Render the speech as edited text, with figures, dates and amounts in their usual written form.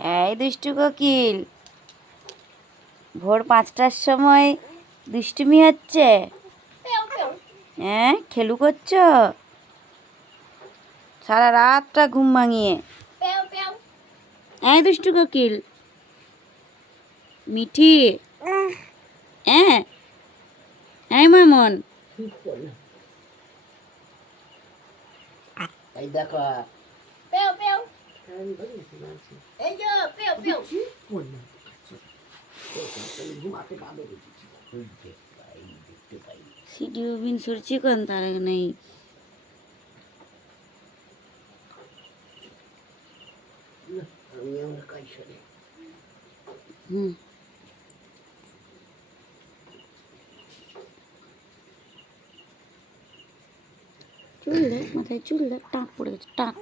এই দুষ্টু কোকিল, ভোর 5টার সময় দুষ্টুমি হচ্ছে। হ্যাঁ, খেলু করছো সারা রাতটা ঘুম ভাঙিয়ে। এই দুষ্টু কোকিল মিঠি, হ্যাঁ এই মামন, এই দেখো সিডিও বিন সরছি কোন তার নেই। হুম, চুল দেখ, মাথায় চুল দেখ, টাক পড়ে গেছে, টাক।